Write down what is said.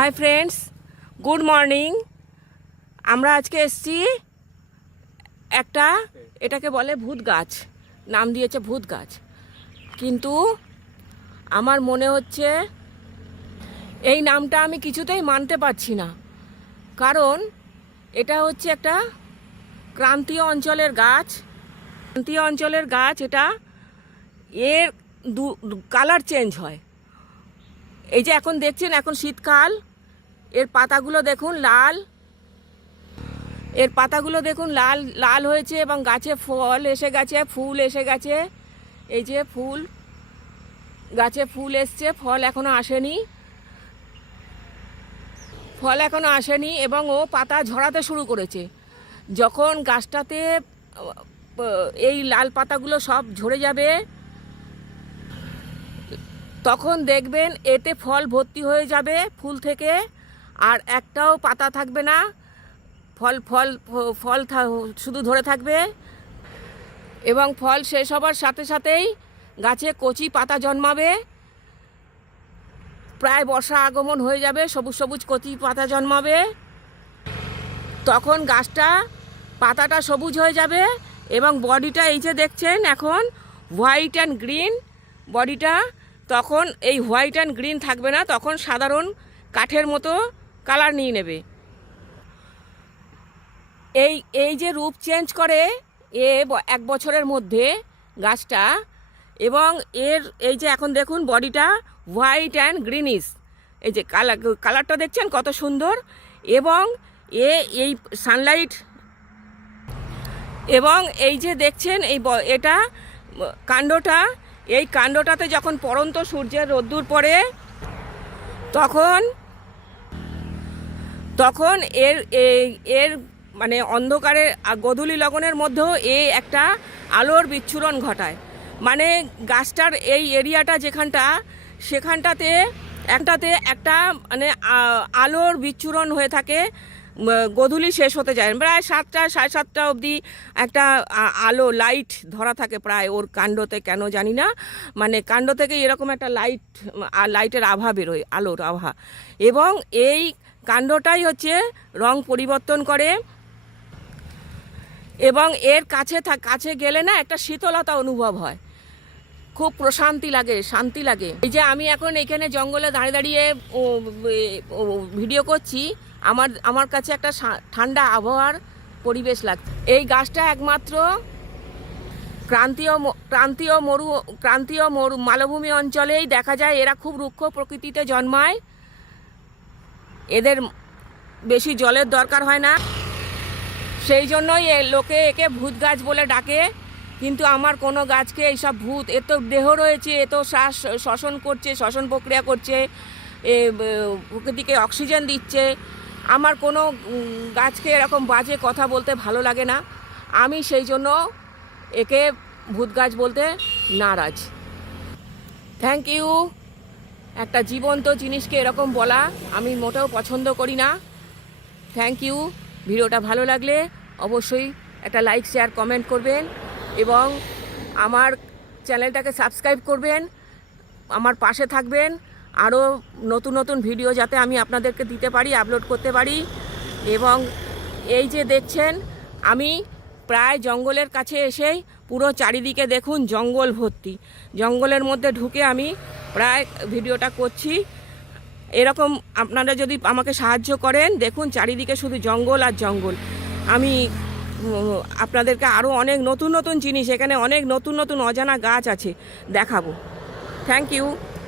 Hi friends, good morning. আমরা আজকে এসছি একটা, এটাকে বলে ভূত গাছ, নাম দিয়েছে ভূত গাছ। কিন্তু আমার মনে হচ্ছে এই নামটা আমি কিছুতেই মানতে পারছি না, কারণ এটা হচ্ছে একটা ক্রান্তীয় অঞ্চলের গাছ। ক্রান্তীয় অঞ্চলের গাছ, এটা এর কালার চেঞ্জ হয়। এই যে এখন দেখছেন, এখন শীতকাল, এর পাতাগুলো দেখুন লাল, এর পাতাগুলো দেখুন লাল লাল হয়েছে এবং গাছে ফল এসে গেছে, ফুল এসে গেছে। এই যে ফুল, গাছে ফুল এসছে, ফল এখনো আসেনি, ফল এখনো আসেনি এবং ও পাতা ঝরাতে শুরু করেছে। যখন গাছটাতে এই লাল পাতাগুলো সব ঝরে যাবে, তখন দেখবেন এতে ফল ভর্তি হয়ে যাবে ফুল থেকে, আর একটাও পাতা থাকবে না, ফল ফল ফল শুধু ধরে থাকবে। এবং ফল শেষ হবার সাথে সাথেই গাছে কচি পাতা জন্মাবে। প্রায় বর্ষা আগমন হয়ে যাবে, সবুজ সবুজ কচি পাতা জন্মাবে। তখন গাছটা, পাতাটা সবুজ হয়ে যাবে এবং বডিটা এই যে দেখছেন এখন হোয়াইট অ্যান্ড গ্রিন বডিটা, তখন এই হোয়াইট অ্যান্ড গ্রিন থাকবে না, তখন সাধারণ কাঠের মতো কালার নিয়ে নেবে। এই যে রূপ চেঞ্জ করে এক বছরের মধ্যে গাছটা, এবং এই যে এখন দেখুন বডিটা হোয়াইট অ্যান্ড গ্রিনিশ, এই যে কালারটা দেখছেন কত সুন্দর। এবং এই সানলাইট, এবং এই যে দেখছেন এটা কাণ্ডটা, এই কাণ্ডটাতে যখন পড়ন্ত সূর্যের রোদ্দুর পড়ে, তখন এর মানে অন্ধকারের গোধূলি লগনের মধ্যেও একটা আলোর বিচ্ছুরণ ঘটায়। মানে গাছটার এই এরিয়াটা সেখানটাতে একটা মানে আলোর বিচ্ছুরণ হয়ে থাকে। গোধূলি শেষ হতে যায়, প্রায় 7টা 7:30 অবধি একটা আলো লাইট ধরা থাকে প্রায় ওর কাণ্ডতে, কেন জানি না। মানে কাণ্ড থেকে এরকম একটা লাইটের আভা বেরোয়, আলোর আভা, এবং এই কাণ্ডটাই হচ্ছে রং পরিবর্তন করে। এবং এর কাছে গেলে না একটা শীতলতা অনুভব হয়, খুব প্রশান্তি লাগে, শান্তি লাগে। এই যে আমি এখন এখানে জঙ্গলে দাঁড়িয়ে দাঁড়িয়ে ভিডিও করছি, আমার কাছে একটা ঠান্ডা আবহাওয়ার পরিবেশ লাগছে। এই গাছটা একমাত্র ক্রান্তীয় মালভূমি অঞ্চলেই দেখা যায়। এরা খুব রুক্ষ প্রকৃতিতে জন্মায়, এদের বেশি জলের দরকার হয় না, সেই জন্যই লোকে একে ভূত গাছ বলে ডাকে। কিন্তু আমার কোনো গাছকে এইসব ভূত, এ তো দেহ রয়েছে, এ তো শ্বাস শ্বসন করছে, শ্বসন প্রক্রিয়া করছে, প্রকৃতিকে অক্সিজেন দিচ্ছে। আমার কোনো গাছকে এরকম বাজে কথা বলতে ভালো লাগে না, আমি সেই জন্য একে ভূত গাছ বলতে নারাজ। Thank you. একটা জীবন্ত জিনিসকে এরকম বলা আমি মোটেও পছন্দ করি না। Thank you. ভিডিওটা ভালো লাগলে অবশ্যই একটা লাইক, শেয়ার, কমেন্ট করবেন এবং আমার চ্যানেলটাকে সাবস্ক্রাইব করবেন, আমার পাশে থাকবেন। আরও নতুন নতুন ভিডিও যাতে আমি আপনাদেরকে দিতে পারি, আপলোড করতে পারি। এবং এই যে দেখছেন, আমি প্রায় জঙ্গলের কাছে এসেই পুরো চারিদিকে দেখুন জঙ্গল ভর্তি, জঙ্গলের মধ্যে ঢুকে আমি প্রায় ভিডিওটা করছি। এরকম আপনারা যদি আমাকে সাহায্য করেন, দেখুন চারিদিকে শুধু জঙ্গল আর জঙ্গল। আমি আপনাদেরকে আরও অনেক নতুন নতুন জিনিস, এখানে অনেক নতুন নতুন অজানা গাছ আছে, দেখাবো। Thank you.